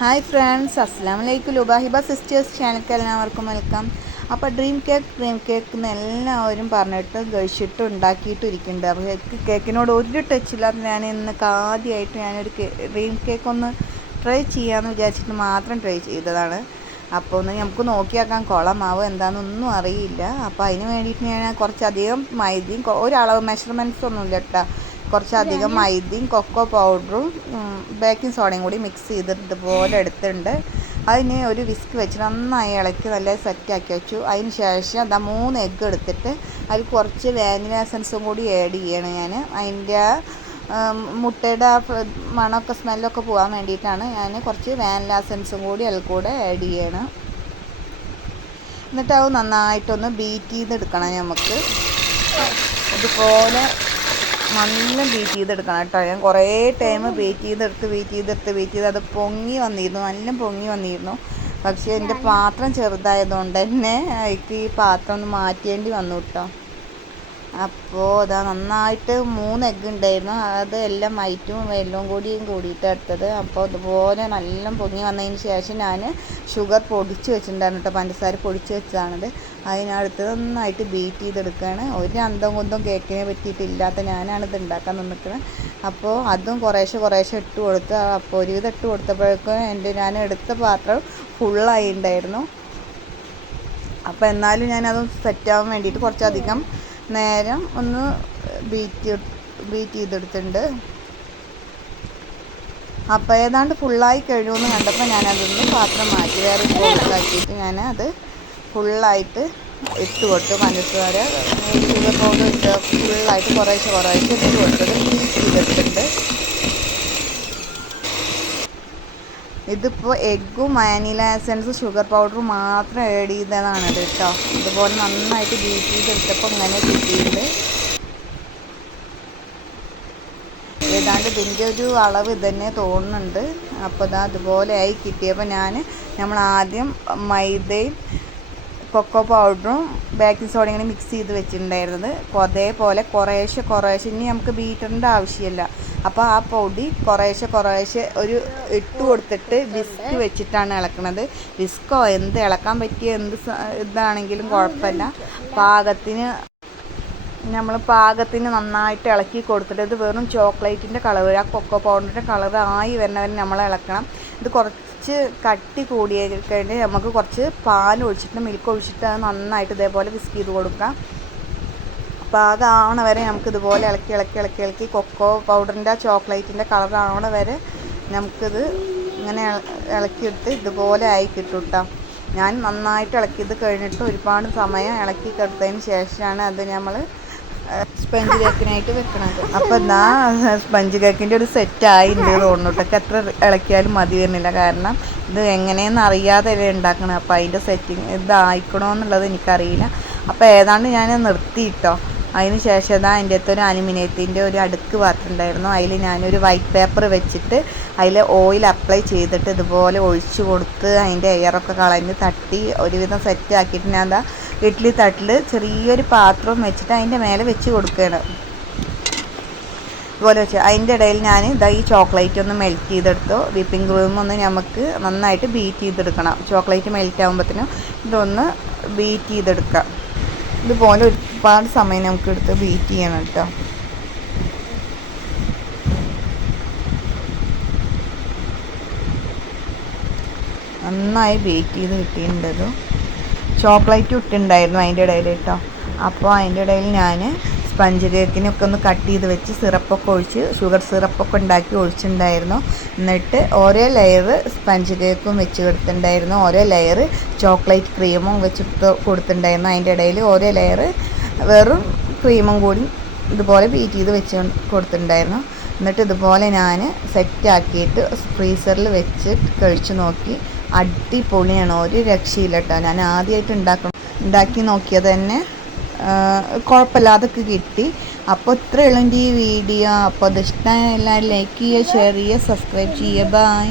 Hi friends അസ്സാം വലൈക്കും ലുബാഹിബ sisters ചാനൽക്ക് എല്ലാവർക്കും വെൽക്കം അപ്പോൾ ഡ്രീം കേക്ക് ഡ്രീം കേക്ക് എന്ന് എല്ലാവരും പറഞ്ഞിട്ട് കഴിച്ചിട്ട് ഉണ്ടാക്കിയിട്ട് ഇരിക്കുന്നുണ്ട് അപ്പോൾ കേക്കിനോട് ഒരു ടച്ചില്ലാത്ത ഞാൻ ഇന്ന് ആദ്യമായിട്ട് ഞാനൊരു ഡ്രീം കേക്ക് ഒന്ന് ട്രൈ ചെയ്യാമെന്ന് വിചാരിച്ചിട്ട് മാത്രം ട്രൈ ചെയ്തതാണ്. അപ്പോൾ ഒന്ന് നമുക്ക് നോക്കിയാക്കാൻ കുളമാവ് എന്താണെന്നൊന്നും അറിയില്ല. അപ്പോൾ അതിന് വേണ്ടിയിട്ട് ഞാൻ കുറച്ചധികം മൈദയും ഒരളവ് മെഷർമെന്റ്സ് ഒന്നുമില്ല കേട്ടോ കുറച്ചധികം മൈദയും കൊക്കോ പൗഡറും ബേക്കിംഗ് സോഡയും കൂടി മിക്സ് ചെയ്തിട്ട് ഇതുപോലെ എടുത്തിട്ടുണ്ട്. അതിന് ഒരു വിസ്ക് വെച്ച് നന്നായി ഇളക്കി നല്ല സെറ്റാക്കി വെച്ചു. അതിന് ശേഷം അതാ മൂന്ന് എഗ്ഗ് എടുത്തിട്ട് അതിൽ കുറച്ച് വാനില എസൻസും കൂടി ആഡ് ചെയ്യണം ഞാൻ അതിന്റെ മുട്ടയുടെ ആ മണമൊക്കെ സ്മെല്ലൊക്കെ പോകാൻ വേണ്ടിയിട്ടാണ് ഞാൻ കുറച്ച് വാനില എസൻസും കൂടി അതിൽ കൂടെ ആഡ് ചെയ്യണം. എന്നിട്ട് അത് നന്നായിട്ടൊന്ന് ബീറ്റ് ചെയ്തെടുക്കണം നമുക്ക് ഇതുപോലെ നല്ല ബീറ്റ് ചെയ്തെടുക്കണം കേട്ടോ. ഞാൻ കുറേ ടൈം ബീറ്റ് ചെയ്തെടുത്ത് ബീറ്റ് ചെയ്തെടുത്ത് ബീറ്റ് ചെയ്ത് അത് പൊങ്ങി വന്നിരുന്നു. നല്ല പൊങ്ങി വന്നിരുന്നു. പക്ഷേ എന്റെ പാത്രം ചെറുതായതുകൊണ്ട് തന്നെ എനിക്ക് ഈ പാത്രം ഒന്ന് മാറ്റേണ്ടി വന്നു കേട്ടോ. അപ്പോൾ അതാ നന്നായിട്ട് മൂന്ന് എഗ്ഗ് ഉണ്ടായിരുന്നു. അത് എല്ലാം വൈറ്റും വെള്ളവും കൂടിയും കൂടിയിട്ട് എടുത്തത് അപ്പോൾ അതുപോലെ നല്ല പൊങ്ങി വന്നതിന് ശേഷം ഞാൻ ഷുഗർ പൊടിച്ച് വെച്ചിട്ടുണ്ടായിരുന്നു കേട്ടോ. പഞ്ചസാര പൊടിച്ച് വെച്ചതാണത്. അതിനടുത്ത് നന്നായിട്ട് ബീറ്റ് ചെയ്തെടുക്കുകയാണ് ഒരു അന്തം കുന്തം കേക്കിനെ പറ്റിയിട്ടില്ലാത്ത ഞാനാണ് ഇത് ഉണ്ടാക്കാൻ നിന്നിക്കുന്നത് അപ്പോൾ അതും കുറേശ്ശെ കുറേശ്ശെ ഇട്ട് കൊടുത്ത് അപ്പോൾ ഒരുവിധം ഇട്ട് കൊടുത്തപ്പോഴേക്കും എന്റെ ഞാൻ എടുത്ത പാത്രം ഫുള്ളായി ഉണ്ടായിരുന്നു. അപ്പോൾ എന്നാലും ഞാനത് സെറ്റാവാൻ വേണ്ടിയിട്ട് കുറച്ചധികം നേരം ഒന്ന് ബീറ്റ് ബീറ്റ് ചെയ്തെടുത്തിട്ടുണ്ട്. അപ്പോൾ ഏതാണ്ട് ഫുള്ളായി കഴിയുമെന്ന് കണ്ടപ്പോൾ ഞാനതൊന്ന് പാത്രം മാറ്റി വേറെ ബോളിലാക്കിയിട്ട് ഞാൻ അത് ഫുള്ളായിട്ട് ഇട്ട് കൊടുത്തു. പഞ്ചസാര ഫുള്ളായിട്ട് കുറേശ്ശെ കുറേശ്ശെ ഇട്ട് കൊടുത്തത് ബീറ്റ് ചെയ്തിട്ടുണ്ട് ഇതിപ്പോൾ എഗ്ഗും വാനില എസൻസ് ഷുഗർ പൗഡറും മാത്രം ആഡ് ചെയ്തതാണ് ഇത് കേട്ടോ ഇതുപോലെ നന്നായിട്ട് ബീറ്റ് ചെയ്തെടുത്തപ്പോൾ ഇങ്ങനെ കിട്ടിയിട്ടുണ്ട്. ഏതാണ്ട് ഇതിന്റെ ഒരു അളവ് ഇതന്നെ തോന്നുന്നുണ്ട്. അപ്പോൾ ഇതാ അതുപോലെ ആയി കിട്ടിയപ്പോൾ ഞാൻ നമ്മൾ ആദ്യം മൈദയും കൊക്കോ പൗഡറും ബേക്കിംഗ് സോഡയും കൂടി മിക്സ് ചെയ്ത് വെച്ചിട്ടുണ്ടായിരുന്നത്. അതേപോലെ കുറേശ്ശെ കുറേശ്ശെ ഇനി നമുക്ക് ബീറ്ററിന്റെ ആവശ്യമില്ല. അപ്പോൾ ആ പൊടി കുറേശ്ശെ കുറേശ്ശെ ഒരു ഇട്ട് കൊടുത്തിട്ട് വിസ്ക് വെച്ചിട്ടാണ് ഇളക്കുന്നത് വിസ്കോ എന്ത് ഇളക്കാൻ പറ്റിയ എന്ത് ഇതാണെങ്കിലും കുഴപ്പമില്ല. പാകത്തിന് നമ്മൾ പാകത്തിന് നന്നായിട്ട് ഇളക്കി കൊടുത്തിട്ട് ഇത് വെറും ചോക്ലേറ്റിന്റെ കളർ ആ കൊക്കോ പൗഡറിന്റെ കളർ ആയി വരുന്നവരെ നമ്മൾ ഇളക്കണം. ഇത് കുറച്ച് കട്ടി കൂടിയ കഴിഞ്ഞ് നമുക്ക് കുറച്ച് പാൽ ഒഴിച്ചിട്ട് മിൽക്ക് ഒഴിച്ചിട്ട് അത് നന്നായിട്ട് ഇതേപോലെ വിസ്ക് ചെയ്ത് കൊടുക്കാം. പാകമാവണ വരെ നമുക്ക് ഇതുപോലെ ഇളക്കി ഇളക്കി ഇളക്കി ഇളക്കി കൊക്കോ പൗഡറിന്റെ ചോക്ലേറ്റിന്റെ കളർ ആവണ വരെ നമുക്കിത് ഇങ്ങനെ ഇളക്കിയെടുത്ത് ഇതുപോലെ ആയി കിട്ടും കേട്ടോ ഞാൻ നന്നായിട്ട് ഇളക്കിയത് കഴിഞ്ഞിട്ട് ഒരുപാട് സമയം ഇളക്കി കെടുത്തതിന് ശേഷമാണ് അത് നമ്മൾ സ്പഞ്ച് കേക്കിനായിട്ട് വെക്കണത്. അപ്പം എന്നാ സ്പഞ്ച് കേക്കിന്റെ ഒരു സെറ്റ് ആയിട്ടുണ്ട് തോന്നുന്നുട്ടൊക്കെ എത്ര ഇളക്കിയാലും മതി വരുന്നില്ല. കാരണം ഇത് എങ്ങനെയെന്ന് അറിയാതെ ഉണ്ടാക്കണം അപ്പം അതിന്റെ സെറ്റിങ് ഇതായിക്കണോ എന്നുള്ളത് എനിക്കറിയില്ല. അപ്പോൾ ഏതാണ്ട് ഞാൻ നിർത്തിയിട്ടോ. അതിന് ശേഷം ഇതാ അതിന്റെ അകത്ത് ഒരു അലുമിനിയത്തിന്റെ ഒരു അടുക്ക് പാത്രം ഉണ്ടായിരുന്നു. അതിൽ ഞാനൊരു വൈറ്റ് പേപ്പർ വെച്ചിട്ട് അതിൽ ഓയിൽ അപ്ലൈ ചെയ്തിട്ട് ഇതുപോലെ ഒഴിച്ചു കൊടുത്ത് അതിന്റെ എയറൊക്കെ കളഞ്ഞ് തട്ടി ഒരുവിധം സെറ്റ് ആക്കിയിട്ട് ഞാൻ എന്താ ഇഡ്ഡലി തട്ടിൽ ചെറിയൊരു പാത്രം വെച്ചിട്ട് അതിന്റെ മേലെ വെച്ച് കൊടുക്കുകയാണ്. ഇതുപോലെ വെച്ച് അതിന്റെ ഇടയിൽ ഞാൻ ഇതാ ഈ ചോക്ലേറ്റ് ഒന്ന് മെൽറ്റ് ചെയ്തെടുത്തു. വിപ്പിംഗ് ക്രീം ഒന്ന് നമുക്ക് നന്നായിട്ട് ബീറ്റ് ചെയ്തെടുക്കണം. ചോക്ലേറ്റ് മെൽറ്റ് ആകുമ്പോഴത്തേനും ഇതൊന്ന് ബീറ്റ് ചെയ്തെടുക്കാം. ഇതുപോലെ ഒരുപാട് സമയം നമുക്ക് എടുത്ത് വെയിറ്റ് ചെയ്യണം കേട്ടോ. നന്നായി വെയിറ്റ് ചെയ്ത് കിട്ടിയിട്ടുണ്ടത് ചോക്ലേറ്റ് ഇട്ടുണ്ടായിരുന്നു അതിന്റെ ഇടയിൽ കേട്ടോ. അപ്പോൾ അതിന്റെ ഇടയിൽ ഞാൻ സ്പഞ്ച് കേക്കിനൊക്കെ ഒന്ന് കട്ട് ചെയ്ത് വെച്ച് സിറപ്പൊക്കെ ഒഴിച്ച് ഷുഗർ സിറപ്പൊക്കെ ഉണ്ടാക്കി ഒഴിച്ചിട്ടുണ്ടായിരുന്നു. എന്നിട്ട് ഓരോ ലെയർ സ്പഞ്ച് കേക്കും വെച്ച് കൊടുത്തിട്ടുണ്ടായിരുന്നു. ഓരോ ലെയർ ചോക്ലേറ്റ് ക്രീമും വെച്ച് കൊടുത്തിട്ടുണ്ടായിരുന്നു. അതിന്റെ ഇടയിൽ ഓരോ ലെയർ വെറും ക്രീമും കൂടി ഇതുപോലെ ബീറ്റ് ചെയ്ത് വെച്ച് കൊടുത്തിട്ടുണ്ടായിരുന്നു. എന്നിട്ട് ഇതുപോലെ ഞാൻ സെറ്റാക്കിയിട്ട് ഫ്രീസറിൽ വെച്ച് കഴിച്ചു നോക്കി. അടിപൊളിയാണ്. ഒരു രക്ഷയില്ല കേട്ടോ ഞാൻ ആദ്യമായിട്ട് ഉണ്ടാക്കണം ഉണ്ടാക്കി നോക്കിയത് തന്നെ കുഴപ്പമില്ലാതൊക്കെ കിട്ടി. അപ്പോൾ എന്റെ ഈ വീഡിയോ. അപ്പോൾ അത് ഇഷ്ടമായ ലൈക്ക് ചെയ്യുക ഷെയർ ചെയ്യുക സബ്സ്ക്രൈബ് ചെയ്യുക. ബൈ